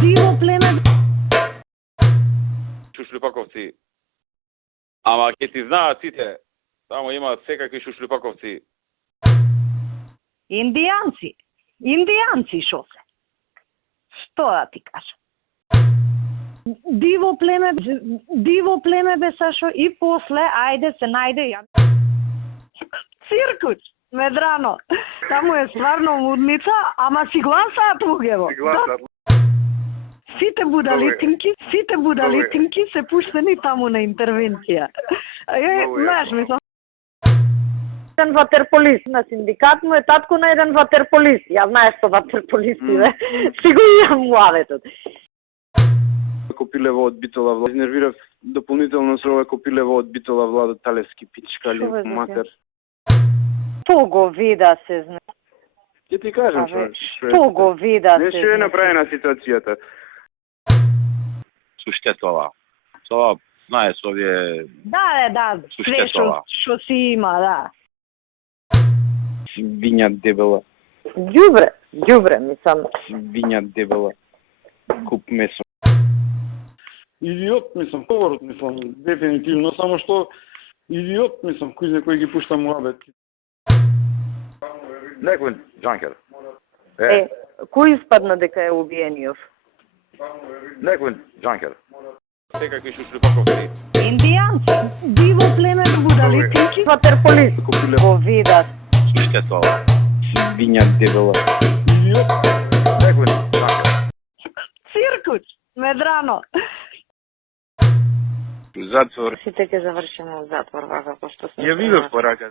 диво племе. Шушлупаковци. Ама ќе ти знаат сите. Таму има секакви шушлупаковци. Индијанци. Индијанци шо се? Што да ти кажам? Диво племе бе Сашо и после ајде се најде ја. Циркус, Медрано. Таму е стварно мудница, ама си гласаат луѓево. Сите будалитинки се пуштени таму на интервенција. Знаеш, мислам. Еден ватерполист на синдикат му е татко на еден ватерполист. Ја знаеш што ватерполисти, бе. Си го имам муаветот. Копилево од Битола Влад. Изнервирав дополнително со ова Копилево од Битола Владо Талевски пичка ли матер. Што го вида се зна. Ќе ти кажам што го вида се. Не што е направена ситуацијата. Суштетова. Тоа, знаеш, овие... Да, све што си има, да. Виња дебела. Ѓубре, мислам. Виња дебела. Куп месо. Идиот, мислам, говорот, мислам, дефинитивно, само што идиот, мислам, кој ги пушта муабет. Некој джанкер. Кој испадна дека е убиениот? Некој джанкер. Секакви шушлупаковци. Индијанци. Диво племе будалитинки. Ватерполист. Го вида. Суштетова. Виња дебела. Идиот. Некој джанкер. Циркус, Медрано. Затвор. Сите ќе завршиме во затвор, вака, што сме. Ја видов порака.